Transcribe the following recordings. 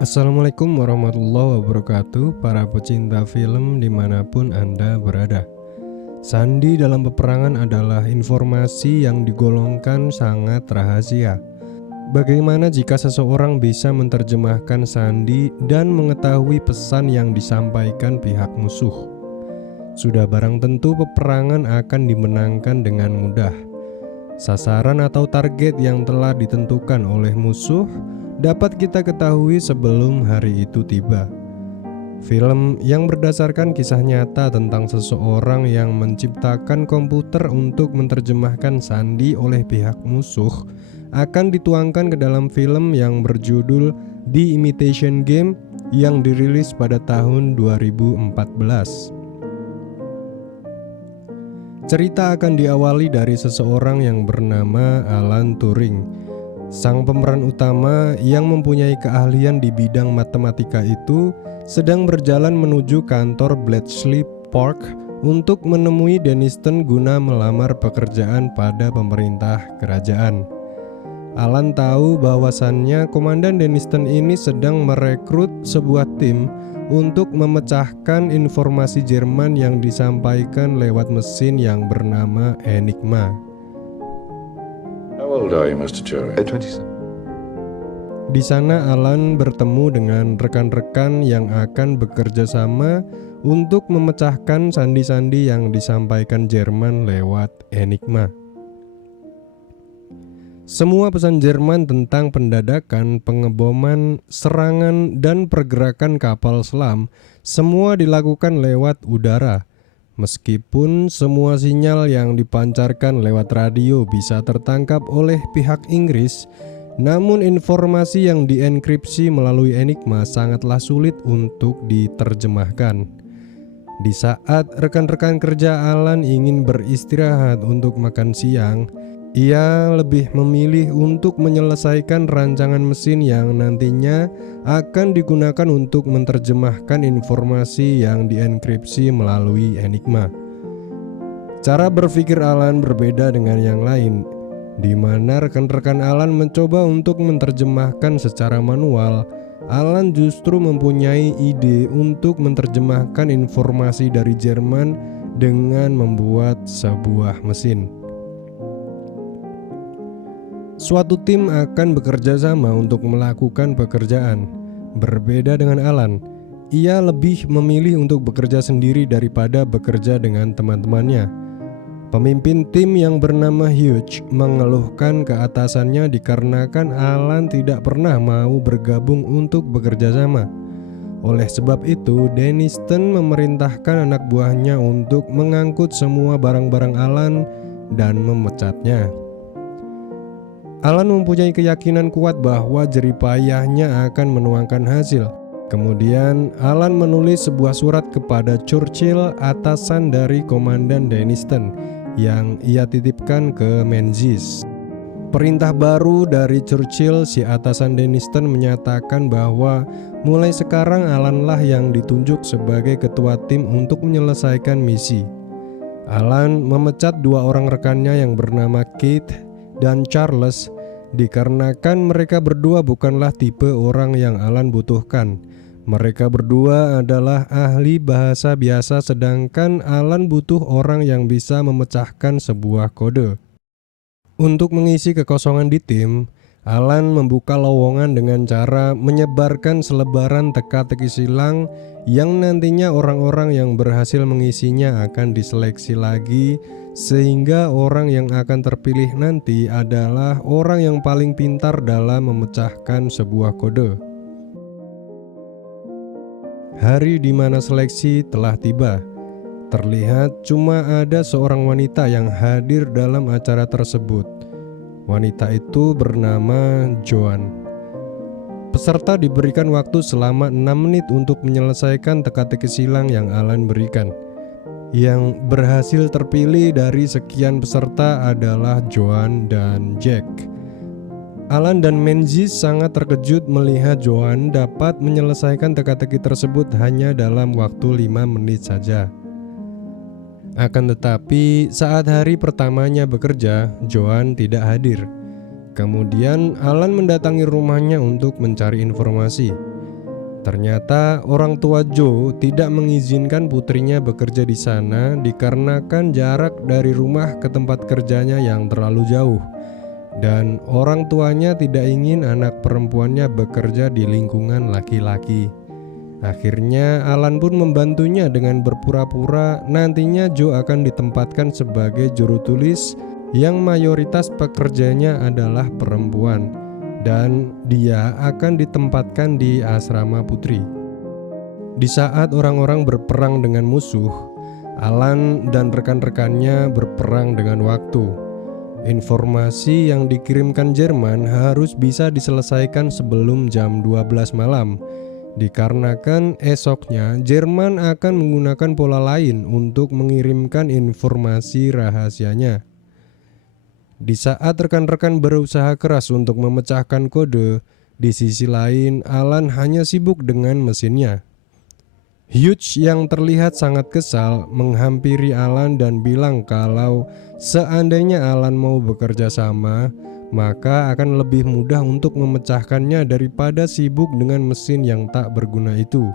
Assalamualaikum warahmatullahi wabarakatuh, para pecinta film dimanapun Anda berada. Sandi dalam peperangan adalah informasi yang digolongkan sangat rahasia. Bagaimana jika seseorang bisa menerjemahkan sandi dan mengetahui pesan yang disampaikan pihak musuh? Sudah barang tentu peperangan akan dimenangkan dengan mudah. Sasaran atau target yang telah ditentukan oleh musuh dapat kita ketahui sebelum hari itu tiba. Film yang berdasarkan kisah nyata tentang seseorang yang menciptakan komputer untuk menerjemahkan sandi oleh pihak musuh akan dituangkan ke dalam film yang berjudul The Imitation Game yang dirilis pada tahun 2014. Cerita akan diawali dari seseorang yang bernama Alan Turing. Sang pemeran utama yang mempunyai keahlian di bidang matematika itu sedang berjalan menuju kantor Bletchley Park untuk menemui Denniston guna melamar pekerjaan pada pemerintah kerajaan. Alan tahu bahwasannya Komandan Denniston ini sedang merekrut sebuah tim untuk memecahkan informasi Jerman yang disampaikan lewat mesin yang bernama Enigma. How old are you, Mr. Turing? 27. Di sana Alan bertemu dengan rekan-rekan yang akan bekerja sama untuk memecahkan sandi-sandi yang disampaikan Jerman lewat Enigma. Semua pesan Jerman tentang pendadakan, pengeboman, serangan, dan pergerakan kapal selam semua dilakukan lewat udara. Meskipun semua sinyal yang dipancarkan lewat radio bisa tertangkap oleh pihak Inggris, namun informasi yang dienkripsi melalui Enigma sangatlah sulit untuk diterjemahkan. Di saat rekan-rekan kerja Alan ingin beristirahat untuk makan siang, ia lebih memilih untuk menyelesaikan rancangan mesin yang nantinya akan digunakan untuk menerjemahkan informasi yang dienkripsi melalui Enigma. Cara berpikir Alan berbeda dengan yang lain, di mana rekan-rekan Alan mencoba untuk menerjemahkan secara manual. Alan justru mempunyai ide untuk menerjemahkan informasi dari Jerman dengan membuat sebuah mesin. Suatu tim akan bekerja sama untuk melakukan pekerjaan. Berbeda dengan Alan, ia lebih memilih untuk bekerja sendiri daripada bekerja dengan teman-temannya. Pemimpin tim yang bernama Hugh mengeluhkan ke atasannya dikarenakan Alan tidak pernah mau bergabung untuk bekerja sama. Oleh sebab itu, Denniston memerintahkan anak buahnya untuk mengangkut semua barang-barang Alan dan memecatnya. Alan mempunyai keyakinan kuat bahwa jeripayahnya akan menuangkan hasil. Kemudian Alan menulis sebuah surat kepada Churchill, atasan dari Komandan Denniston, yang ia titipkan ke Menzies. Perintah baru dari Churchill, si atasan Denniston, menyatakan bahwa mulai sekarang Alanlah yang ditunjuk sebagai ketua tim untuk menyelesaikan misi. Alan memecat dua orang rekannya yang bernama Kate dan Charles dikarenakan mereka berdua bukanlah tipe orang yang Alan butuhkan. Mereka berdua adalah ahli bahasa biasa, sedangkan Alan butuh orang yang bisa memecahkan sebuah kode. Untuk mengisi kekosongan di tim, Alan membuka lowongan dengan cara menyebarkan selebaran teka-teki silang yang nantinya orang-orang yang berhasil mengisinya akan diseleksi lagi, sehingga orang yang akan terpilih nanti adalah orang yang paling pintar dalam memecahkan sebuah kode. Hari di mana seleksi telah tiba. Terlihat cuma ada seorang wanita yang hadir dalam acara tersebut. Wanita itu bernama Joan. Peserta diberikan waktu selama 6 menit untuk menyelesaikan teka-teki silang yang Alan berikan. Yang berhasil terpilih dari sekian peserta adalah Joan dan Jack. Alan dan Menzies sangat terkejut melihat Joan dapat menyelesaikan teka-teki tersebut hanya dalam waktu 5 menit saja. Akan tetapi saat hari pertamanya bekerja, Joan tidak hadir. Kemudian Alan mendatangi rumahnya untuk mencari informasi. Ternyata orang tua Joe tidak mengizinkan putrinya bekerja di sana dikarenakan jarak dari rumah ke tempat kerjanya yang terlalu jauh. Dan orang tuanya tidak ingin anak perempuannya bekerja di lingkungan laki-laki. Akhirnya Alan pun membantunya dengan berpura-pura nantinya Joe akan ditempatkan sebagai juru tulis yang mayoritas pekerjanya adalah perempuan, dan dia akan ditempatkan di asrama putri. Di saat orang-orang berperang dengan musuh, Alan dan rekan-rekannya berperang dengan waktu. Informasi yang dikirimkan Jerman harus bisa diselesaikan sebelum jam 12 malam, dikarenakan esoknya Jerman akan menggunakan pola lain untuk mengirimkan informasi rahasianya. Di saat rekan-rekan berusaha keras untuk memecahkan kode, di sisi lain Alan hanya sibuk dengan mesinnya. Hughes yang terlihat sangat kesal menghampiri Alan dan bilang kalau seandainya Alan mau bekerja sama, maka akan lebih mudah untuk memecahkannya daripada sibuk dengan mesin yang tak berguna itu.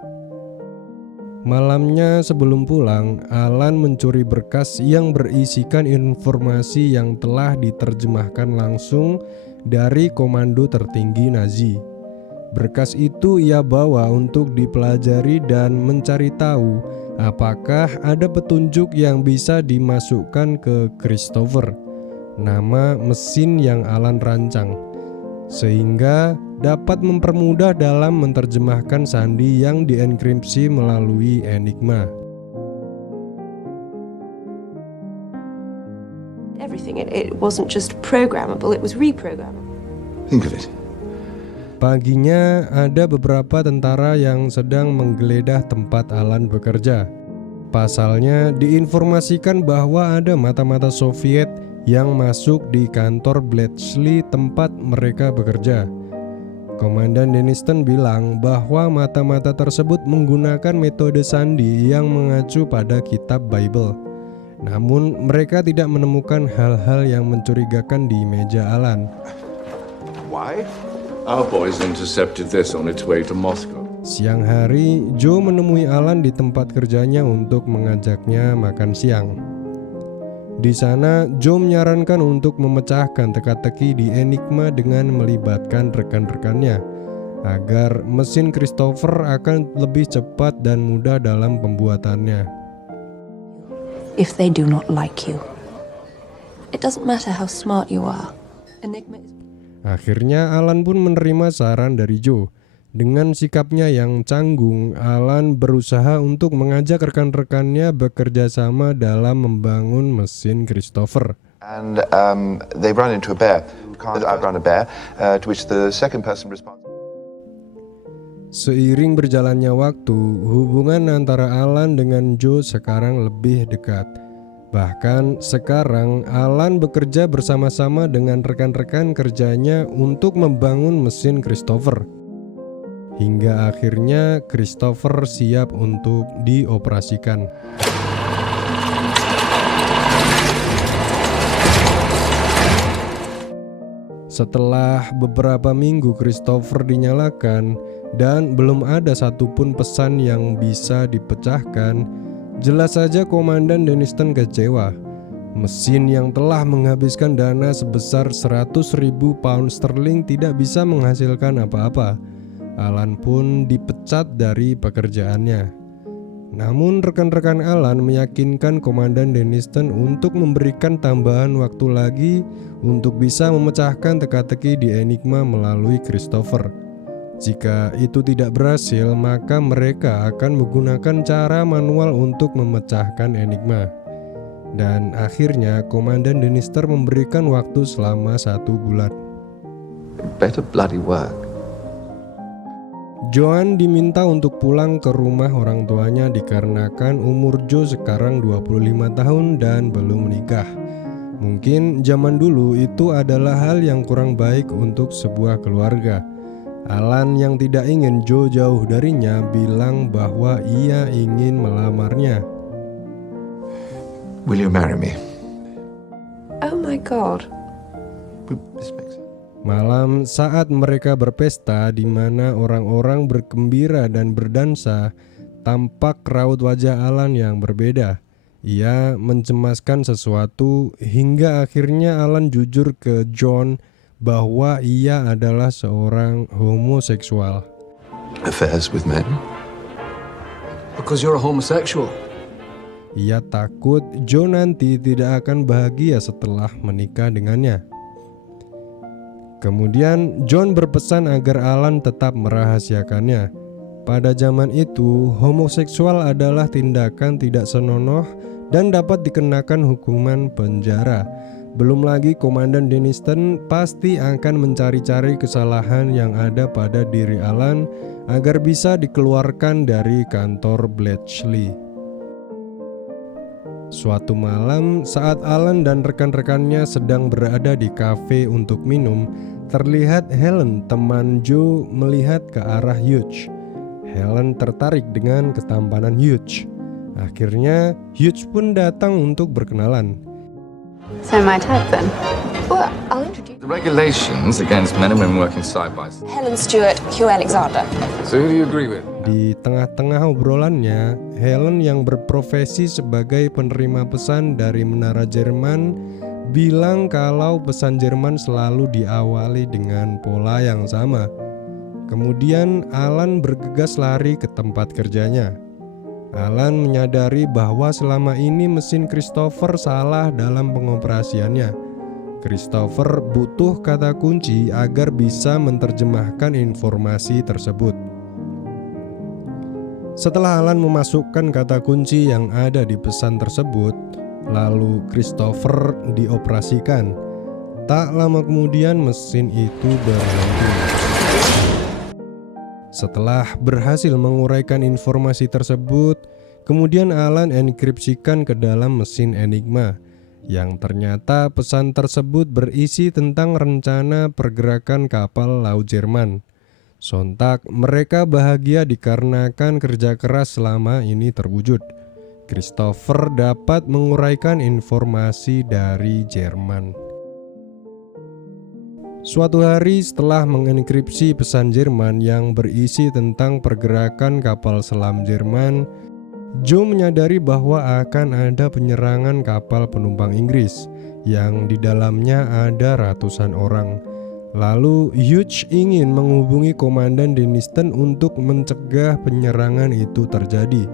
Malamnya sebelum pulang, Alan mencuri berkas yang berisikan informasi yang telah diterjemahkan langsung dari komando tertinggi Nazi. Berkas itu ia bawa untuk dipelajari dan mencari tahu apakah ada petunjuk yang bisa dimasukkan ke Christopher, nama mesin yang Alan rancang, sehingga dapat mempermudah dalam menerjemahkan sandi yang dienkripsi melalui Enigma. Everything. It wasn't just programmable, it was reprogrammable. Think of it. Paginya ada beberapa tentara yang sedang menggeledah tempat Alan bekerja. Pasalnya diinformasikan bahwa ada mata-mata Soviet yang masuk di kantor Bletchley tempat mereka bekerja. Komandan Denniston bilang bahwa mata-mata tersebut menggunakan metode sandi yang mengacu pada kitab Bible. Namun mereka tidak menemukan hal-hal yang mencurigakan di meja Alan. Why? Our boys intercepted this on its way to Moscow. Siang hari, Joe menemui Alan di tempat kerjanya untuk mengajaknya makan siang. Di sana, Joe menyarankan untuk memecahkan teka-teki di Enigma dengan melibatkan rekan-rekannya, agar mesin Christopher akan lebih cepat dan mudah dalam pembuatannya. If they do not like you, it doesn't matter how smart you are. Enigma is... Akhirnya Alan pun menerima saran dari Joe. Dengan sikapnya yang canggung, Alan berusaha untuk mengajak rekan-rekannya bekerja sama dalam membangun mesin Christopher. And they run into a bear. I've run a bear, to which the second person responds. Seiring berjalannya waktu, hubungan antara Alan dengan Joe sekarang lebih dekat. Bahkan sekarang Alan bekerja bersama-sama dengan rekan-rekan kerjanya untuk membangun mesin Christopher. Hingga akhirnya Christopher siap untuk dioperasikan. Setelah beberapa minggu Christopher dinyalakan dan belum ada satupun pesan yang bisa dipecahkan, jelas saja Komandan Denniston kecewa. Mesin yang telah menghabiskan dana sebesar 100.000 pound sterling tidak bisa menghasilkan apa-apa. Alan pun dipecat dari pekerjaannya. Namun rekan-rekan Alan meyakinkan Komandan Denniston untuk memberikan tambahan waktu lagi untuk bisa memecahkan teka-teki di Enigma melalui Christopher. Jika itu tidak berhasil, maka mereka akan menggunakan cara manual untuk memecahkan Enigma. Dan akhirnya Komandan Denniston memberikan waktu selama 1 bulan. Better bloody work. Joan diminta untuk pulang ke rumah orang tuanya dikarenakan umur Joe sekarang 25 tahun dan belum menikah. Mungkin zaman dulu itu adalah hal yang kurang baik untuk sebuah keluarga. Alan yang tidak ingin Joe jauh darinya bilang bahwa ia ingin melamarnya. Will you marry me? Oh my God. This makes sense. Malam saat mereka berpesta di mana orang-orang bergembira dan berdansa, tampak raut wajah Alan yang berbeda. Ia mencemaskan sesuatu hingga akhirnya Alan jujur ke John bahwa ia adalah seorang homoseksual. Affairs with men? Because you're a homosexual. Ia takut Joe nanti tidak akan bahagia setelah menikah dengannya. Kemudian John berpesan agar Alan tetap merahasiakannya. Pada zaman itu, homoseksual adalah tindakan tidak senonoh dan dapat dikenakan hukuman penjara. Belum lagi Komandan Denniston pasti akan mencari-cari kesalahan yang ada pada diri Alan agar bisa dikeluarkan dari kantor Bletchley. Suatu malam saat Alan dan rekan-rekannya sedang berada di kafe untuk minum, terlihat Helen, teman Joe, melihat ke arah Hugh. Helen tertarik dengan ketampanan Hugh. Akhirnya Hugh pun datang untuk berkenalan. So my type then. Well, I'll introduce The regulations against men and women working side by side. Helen Stewart, Hugh Alexander. So who do you agree with? Di tengah-tengah obrolannya, Helen yang berprofesi sebagai penerima pesan dari Menara Jerman bilang kalau pesan Jerman selalu diawali dengan pola yang sama. Kemudian Alan bergegas lari ke tempat kerjanya. Alan menyadari bahwa selama ini mesin Christopher salah dalam pengoperasiannya. Christopher butuh kata kunci agar bisa menerjemahkan informasi tersebut. Setelah Alan memasukkan kata kunci yang ada di pesan tersebut, lalu Christopher dioperasikan. Tak lama kemudian mesin itu berhenti. Setelah berhasil menguraikan informasi tersebut, kemudian Alan enkripsikan ke dalam mesin Enigma, yang ternyata pesan tersebut berisi tentang rencana pergerakan kapal laut Jerman. Sontak mereka bahagia dikarenakan kerja keras selama ini terwujud. Christopher dapat menguraikan informasi dari Jerman. Suatu hari setelah mengenkripsi pesan Jerman yang berisi tentang pergerakan kapal selam Jerman, Joe menyadari bahwa akan ada penyerangan kapal penumpang Inggris yang di dalamnya ada ratusan orang. Lalu Hugh ingin menghubungi Komandan Denniston untuk mencegah penyerangan itu terjadi.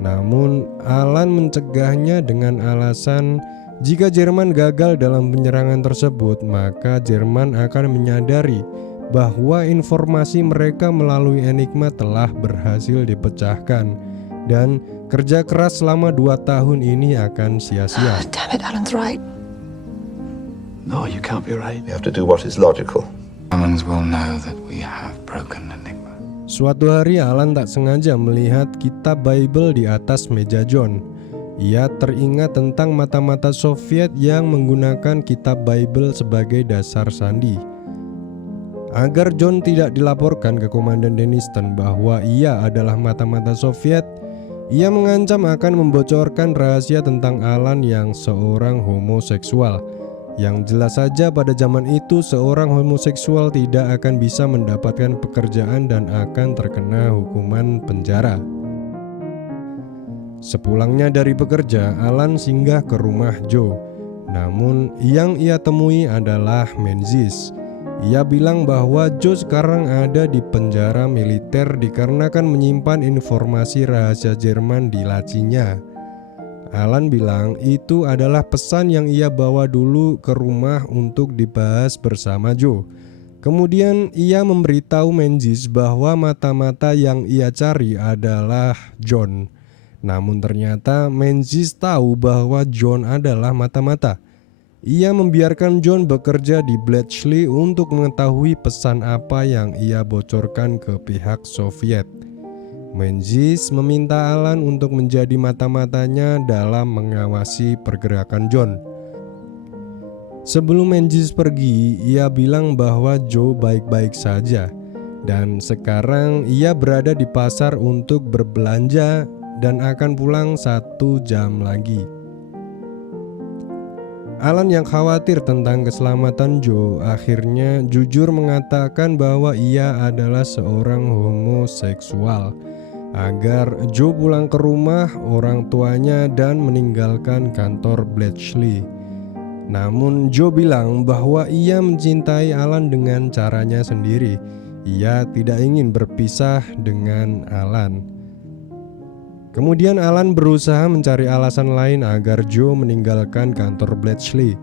Namun Alan mencegahnya dengan alasan jika Jerman gagal dalam penyerangan tersebut, maka Jerman akan menyadari bahwa informasi mereka melalui Enigma telah berhasil dipecahkan dan kerja keras selama 2 tahun ini akan sia-sia. Damn it, Alan's right. No, you can't be right. You have to do what is logical. Germans will know that we have broken Enigma. Suatu hari Alan tak sengaja melihat kitab Bible di atas meja John. Ia teringat tentang mata-mata Soviet yang menggunakan kitab Bible sebagai dasar sandi. Agar John tidak dilaporkan ke Komandan Denniston bahwa ia adalah mata-mata Soviet, ia mengancam akan membocorkan rahasia tentang Alan yang seorang homoseksual. Yang jelas saja pada zaman itu seorang homoseksual tidak akan bisa mendapatkan pekerjaan dan akan terkena hukuman penjara. Sepulangnya dari bekerja, Alan singgah ke rumah Joe. Namun yang ia temui adalah Menzies. Ia bilang bahwa Joe sekarang ada di penjara militer dikarenakan menyimpan informasi rahasia Jerman di lacinya. Alan bilang itu adalah pesan yang ia bawa dulu ke rumah untuk dibahas bersama Joe. Kemudian ia memberitahu Menzies bahwa mata-mata yang ia cari adalah John. Namun ternyata Menzies tahu bahwa John adalah mata-mata. Ia membiarkan John bekerja di Bletchley untuk mengetahui pesan apa yang ia bocorkan ke pihak Soviet. Menzies meminta Alan untuk menjadi mata-matanya dalam mengawasi pergerakan John. Sebelum Menzies pergi, ia bilang bahwa Joe baik-baik saja dan sekarang ia berada di pasar untuk berbelanja dan akan pulang 1 jam lagi. Alan yang khawatir tentang keselamatan Joe akhirnya jujur mengatakan bahwa ia adalah seorang homoseksual agar Joe pulang ke rumah orang tuanya dan meninggalkan kantor Bletchley. Namun Joe bilang bahwa ia mencintai Alan dengan caranya sendiri. Ia tidak ingin berpisah dengan Alan. Kemudian Alan berusaha mencari alasan lain agar Joe meninggalkan kantor Bletchley.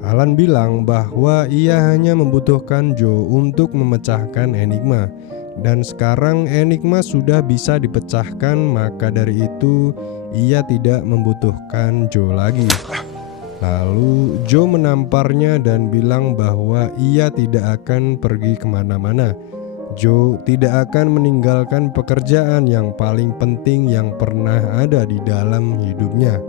Alan bilang bahwa ia hanya membutuhkan Joe untuk memecahkan enigma, dan sekarang enigma sudah bisa dipecahkan, maka dari itu ia tidak membutuhkan Joe lagi. Lalu Joe menamparnya dan bilang bahwa ia tidak akan pergi kemana-mana. Joe tidak akan meninggalkan pekerjaan yang paling penting yang pernah ada di dalam hidupnya.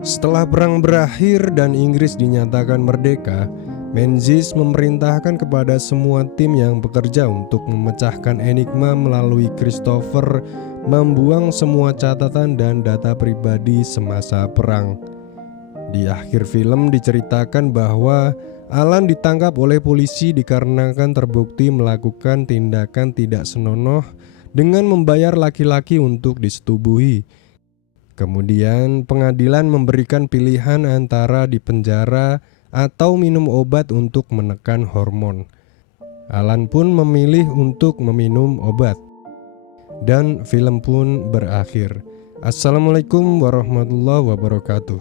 Setelah perang berakhir dan Inggris dinyatakan merdeka, Menzies memerintahkan kepada semua tim yang bekerja untuk memecahkan enigma melalui Christopher membuang semua catatan dan data pribadi semasa perang. Di akhir film diceritakan bahwa Alan ditangkap oleh polisi dikarenakan terbukti melakukan tindakan tidak senonoh dengan membayar laki-laki untuk disetubuhi. Kemudian pengadilan memberikan pilihan antara dipenjara atau minum obat untuk menekan hormon. Alan pun memilih untuk meminum obat. Dan film pun berakhir. Assalamualaikum warahmatullahi wabarakatuh.